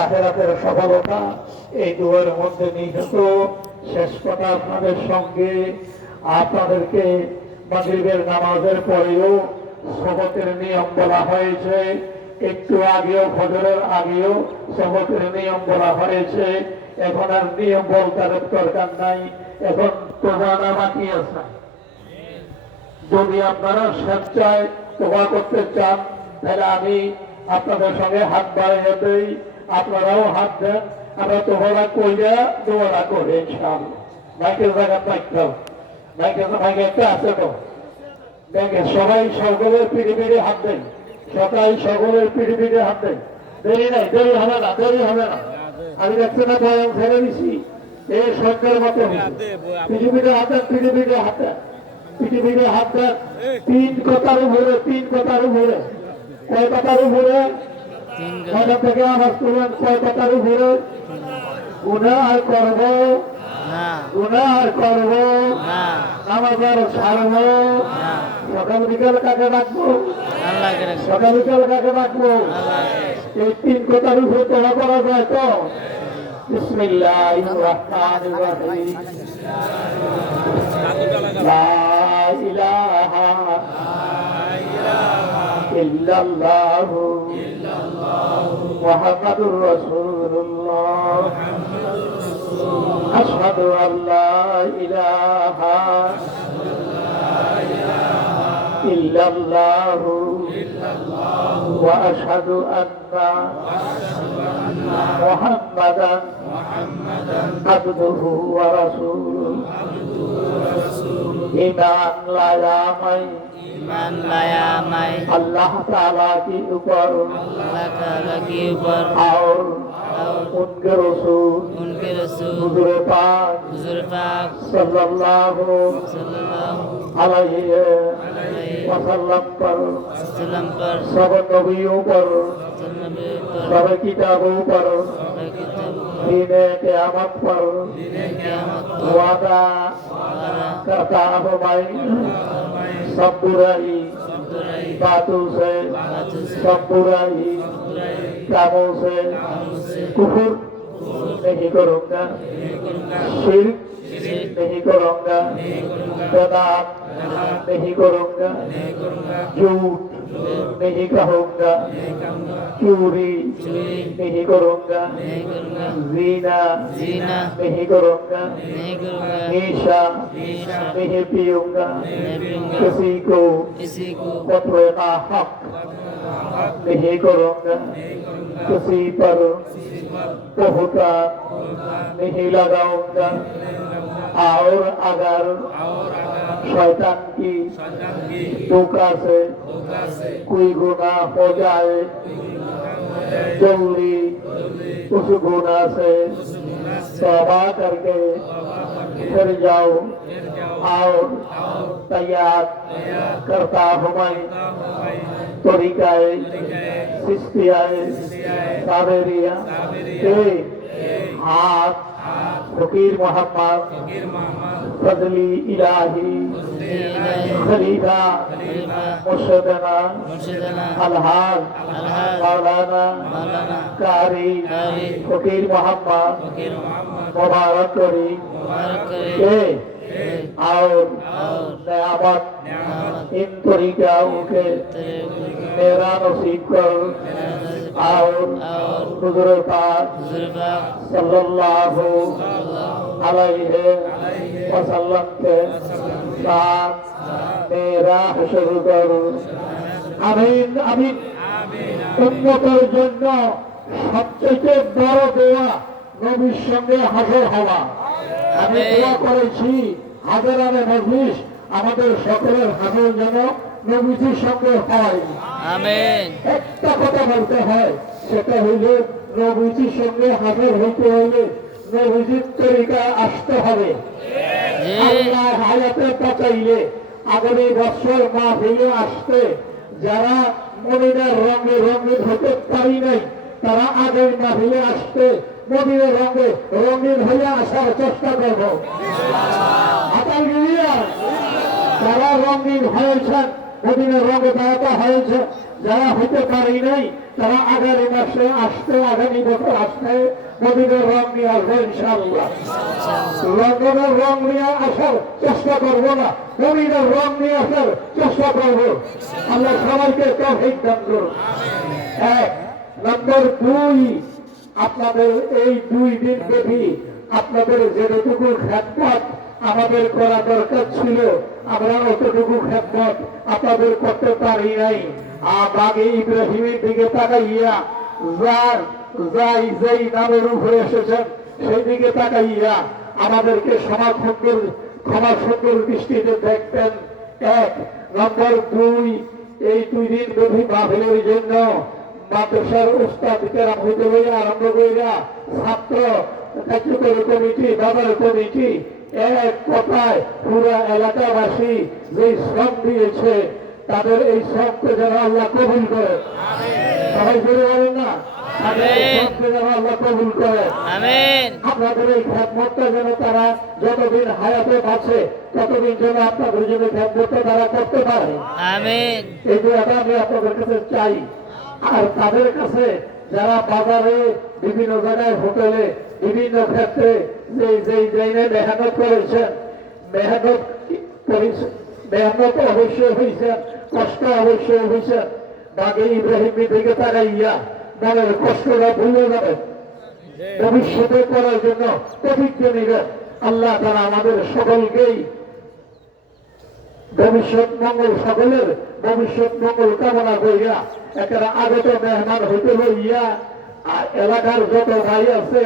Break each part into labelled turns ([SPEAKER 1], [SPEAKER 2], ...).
[SPEAKER 1] আখেরাতের সফলতা এই মধ্যে নিহিত শেষ কথা আপনাদের সঙ্গে। আপনাদেরকে নামাজের পরেও সবতের নিয়ম বলা হয়েছে। একটু আগেও, ফজরের আগেও সবতের নিয়ম বলা হয়েছে। এখন আর নিয়ম বলতার দরকার নাই। এখন প্রধান বাকি আছে। যদি আপনারা স্বেচ্ছায় তোবা করতে চান, তাহলে আমি আপনাদের সঙ্গে হাত বাড়িয়ে দেই আপনারাও হাত দেন। আমরা তোমরা কইরা দোয়ারা করে, ইনশাআল্লাহ। মাইকের জায়গা থাকতে মাইকের মাইকে একটা আছে তো? ব্যাংকে সবাই সকলের পিড়ি পিড়ি হাত দেন। সবাই সকলের পিড়ি পিড়ি হাত দেন। দেরি নাই, দেরি হবে না, দেরি হবে না। আমি দেখছি না বয়ান ছেড়ে দিছি। এই সরকার মতো। পৃথিবীতে হাত দেন পৃথিবীতে হাত দেন। পৃথিবীতে হাত দেন। তিন কথার উপরে, তিন কথার উপরে। কয় কথার উপরে কয়টা থেকে আমার তুলেন কয় কথার উপরে। গুণা আর করব
[SPEAKER 2] না।
[SPEAKER 1] গুণা আর করব আর ছাড়ব। সকাল বিকাল কাকে রাখব সকাল বিকাল কাকে রাখব এই তিন কথার উপরে তোলা করা যায় তো? বিসমিল্লাহির রহমানির রহিম। إلا الله محمد رسول الله أشهد أن لا إله إلا الله وأشهد أن আবদুহু ওয়া রাসূলুহু ইমান লায়ামাই
[SPEAKER 2] ईमान लाया मैं
[SPEAKER 1] अल्लाह ताला के ऊपर
[SPEAKER 2] अल्लाह ताला के ऊपर
[SPEAKER 1] और
[SPEAKER 2] और
[SPEAKER 1] उनके रसूल
[SPEAKER 2] उनके रसूल
[SPEAKER 1] हुजूर पाक
[SPEAKER 2] हुजूर पाक
[SPEAKER 1] सल्लल्लाहु
[SPEAKER 2] सल्लल्लाहु
[SPEAKER 1] अलैहि
[SPEAKER 2] अलैहि
[SPEAKER 1] वसल्लम पर
[SPEAKER 2] वसल्लम पर
[SPEAKER 1] सब नबियों पर
[SPEAKER 2] नबी पर
[SPEAKER 1] सब किताबों पर
[SPEAKER 2] किताब
[SPEAKER 1] दीन क़यामत पर
[SPEAKER 2] क़यामत
[SPEAKER 1] वादा
[SPEAKER 2] द्वारा
[SPEAKER 1] करता हूँ मैं सब बुराई
[SPEAKER 2] बुराई
[SPEAKER 1] बातों से
[SPEAKER 2] बातों से
[SPEAKER 1] सब बुराई
[SPEAKER 2] बुराई
[SPEAKER 1] कामों से
[SPEAKER 2] कामों से
[SPEAKER 1] कुफर नहीं करूँगा शिरक नहीं करूँगा बेदात नहीं करूँगा झूठ नहीं कहूँगा चोरी
[SPEAKER 2] चोरी
[SPEAKER 1] नहीं करूँगा
[SPEAKER 2] नहीं करूँगा
[SPEAKER 1] जीना
[SPEAKER 2] जीना
[SPEAKER 1] नहीं करूँगा
[SPEAKER 2] नहीं करूँगा
[SPEAKER 1] निशा
[SPEAKER 2] निशा
[SPEAKER 1] नहीं पीऊँगा
[SPEAKER 2] नहीं पीऊँगा
[SPEAKER 1] किसी को
[SPEAKER 2] किसी को
[SPEAKER 1] कत्ल का हक नहीं करूँगा किसी पर बहुता नहीं लगाऊंगा और अगर शैतान की धोखा से कोई गुना हो जाए जल्दी उस गुना से तौबा करके फिर जाओ और तैयार करता हूँ मैं तरीकाए, सिस्तियाए सावेरिया हाथ फकीर मोहम्मद फजली इलाही खलीफा मुर्शदना
[SPEAKER 2] मुर्शिदना
[SPEAKER 1] अलहाज
[SPEAKER 2] अलहाज
[SPEAKER 1] मौलाना
[SPEAKER 2] मौलाना
[SPEAKER 1] कारी
[SPEAKER 2] कारी
[SPEAKER 1] फकीर मोहम्मद
[SPEAKER 2] फकीर मोहम्मद
[SPEAKER 1] मुबारक करी
[SPEAKER 2] मुबारक करे
[SPEAKER 1] के और नयामत इन तरीकाओं के
[SPEAKER 2] तेरे
[SPEAKER 1] मेरा नसीब कर और
[SPEAKER 2] और
[SPEAKER 1] हुजूर पाक
[SPEAKER 2] हुजूर पाक
[SPEAKER 1] सल्लल्लाहु अलैहि वसल्लम के साथ मेरा हशर कर আমিন আমিন উন্নতের জন্য সবচেয়ে বড় দোয়া নবীর সঙ্গে হাজির হওয়া আমি
[SPEAKER 2] আমিন।
[SPEAKER 1] দোয়া করেছি হাজারানে মজলিস আমাদের সকলের হাজির যেন নবীজির সঙ্গে হয়।
[SPEAKER 2] আমিন।
[SPEAKER 1] একটা কথা বলতে হয় সেটা হইল নবীজির সঙ্গে হাজির হইতে হইলে নবীজির তরিকা আসতে হবে। আল্লাহ হায়াতে বাঁচাইলে আগামী বছর মাহফিলে আসতে যারা মনিনের রঙে রঙিন হতে পারি নাই তারা আগের মাহফিলে আসতে মনিনের রঙে রঙিন হইয়া আসার চেষ্টা করব। যারা রঙিন হয়েছেন মদিনার রঙে দেওয়া হয়েছে। যারা হতে পারি নাই, তারা আগামী মাসে আসতে, আগামী বছর আসতে মদিনার রং নিয়ে আসবে ইনশাআল্লাহ। লন্ডনের রং নিয়ে আসার চেষ্টা করব না। মদিনার রং নিয়ে আসার চেষ্টা করব। আল্লাহ সবাইকে তৌফিক দান করুন। এক, নম্বর দুই, আপনাদের এই দুই দিন ব্যাপী আপনাদের যেটুকু খ্যাতমত আমাদের করা দরকার ছিল। আমরা অতটুকু খ্যাতমত আপনাদের করতে পারি নাই। আর আগে ইব্রাহিমের দিকে তাকাইয়া যার, যাই, যেই নামের উপরে এসেছেন সেই দিকে তাকাইয়া আমাদেরকে ক্ষমা সুন্দর ক্ষমা সুন্দর দৃষ্টিতে দেখতেন এক, নম্বর দুই, এই দুই দিন ব্যাপী মাহফিলের জন্য মাদ্রাসার উস্তাদ কেরাম হইতে হইয়া আরম্ভ করিয়া ছাত্র কমিটি বাবার কমিটি এক কথায় পুরো এলাকাবাসী যে শ্রম দিয়েছে তাদের এই শ্রমকে যেন আল্লাহ কবুল করে। সবাই জুড়ে বলেন না? আপনাদের এই খ্যাতমতটা যেন তারা যতদিন হায়াতে আছে ততদিন যেন আপনাদের জন্য খ্যাতমতটা তারা করতে পারে। এই আমি আপনাদের কাছে চাই। আর তাদের কাছে যারা বাজারে বিভিন্ন জায়গায় হোটেলে বিভিন্ন ক্ষেত্রে যে যেই জায়গায় মেহনত করেছেন, মেহনত মেহনত অবশ্যই হয়েছেন কষ্ট অবশ্যই হয়েছেন বাগে ইব্রাহিম দিকে তাকাইয়া মনের কষ্টটা ভুলে যাবেন ভবিষ্যতে করার জন্য প্রতিজ্ঞা নিবেন আল্লাহ তারা আমাদের সকলকেই ভবিষ্যৎ মঙ্গল সকলের ভবিষ্যৎ মঙ্গল কামনা করিয়া একেবারে আগত মেহমান হইতে আর এলাকার যত ভাই আছে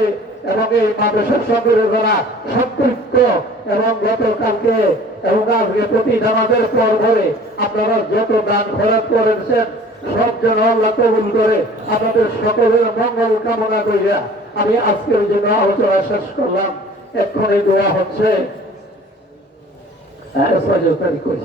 [SPEAKER 1] এবং এই মাদ্রাসার সঙ্গে যারা সম্পৃক্ত এবং গতকালকে এবং আজকে প্রতি নামাজের পর ধরে আপনারা যত দান খরচ করেছেন, সব যেন আল্লাহ কবুল করে। আপনাদের সকলের মঙ্গল কামনা করিয়া আমি আজকের জন্য আলোচনা শেষ করলাম। এক্ষণে দেওয়া হচ্ছে। হ্যাঁ, আসসালামু আলাইকুম।